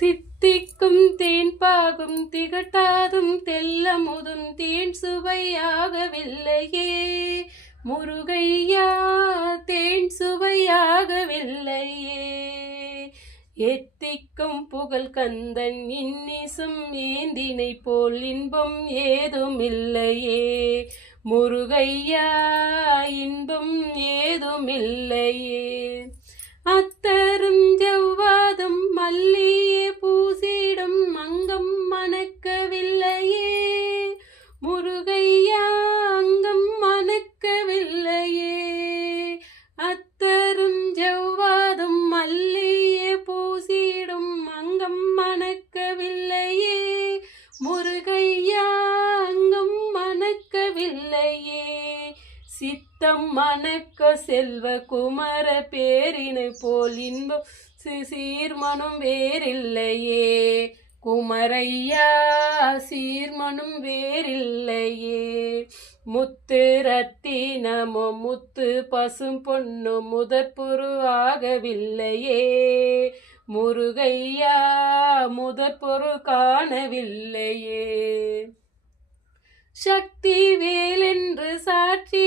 தித்திக்கும் தேன் பாகும் திகட்டாதும் தெல்லமுதும் தேன் சுவையாகவில்லையே முருகையா, தேன் சுவையாகவில்லையே. எத்திக்கும் புகழ் கந்தன் இன்னிசும் ஏந்தினை போல் இன்பம் ஏதுமில்லையே முருகையா, இன்பம் ஏதுமில்லையே. அத்தரும் ஜவ்வாதும் மல்லியே பூசிடும் அங்கம் மணக்கவில்லையே முருகையா, அங்கம் மணக்கவில்லையே. அத்தரும் ஜவ்வாதும் மல்லியே பூசிடும் அங்கம் மணக்கவில்லையே முருகையா, அங்கம் மணக்கவில்லையே. சித்தம் மணக்க செல்வ குமர பேரினை போல் இன்பம் சீர்மனும் வேறில்லையே குமரையா, சீர்மனும் வேறில்லையே. முத்து ரத்தினமோ முத்து பசும் பொண்ணு முதற்பொரு ஆகவில்லையே முருகையா, முதற்பொரு காணவில்லையே. சக்தி வேலென்று சாட்சி